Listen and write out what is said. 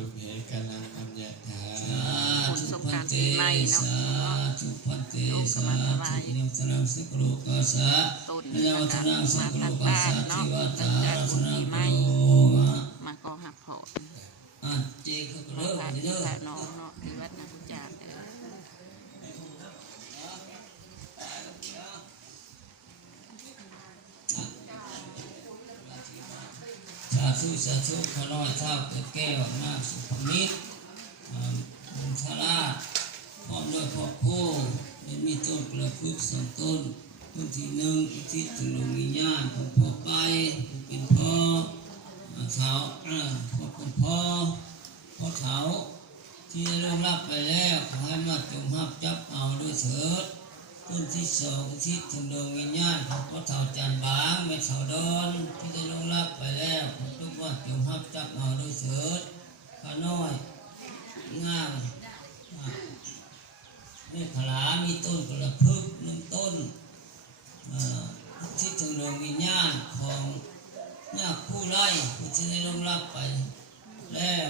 ตุเหกนังอัญญาถาผลสบการณ์ปีใหม่เนาะจุพันเตสาธุนิสนังสักโลกาสะนยวัฒนังสักโลกาสะทิวัตารัตนังโลมาก็หักผลเจก็เริ่มเด้อเด้อน้องเนาะที่วัดนักจารย์สาธุขน้อยเท่าเกิดแก้วนาสุภมิตรบุญชาลาพร้อมด้วยพ่อผู้มีต้นกระพึกสองต้นต้นที่หนึ่งอุทิศถึงดวงวิญญาณของพ่อไปเป็นพ่อเท้าพ่อเป็นพ่อเท้าที่ได้ร่วงรับไปแล้วขอให้มาจงหับจับเอาด้วยเถิดต้นที่สองอุทิศถึงดวงวิญญาณของพ่อเท้าจันบางไม่เท้าดอนที่ได้ร่วงรับไปแล้วขอทุกว่าจงหับจับเอาด้วยเถิดข้าน้อยงามนี่ขลามีต้นกระพึกหนึ่งต้นที่ถึงดวงวิญญาณของนาคผู้ไล่ผู้ที่ได้ร่วงรับไปแล้ว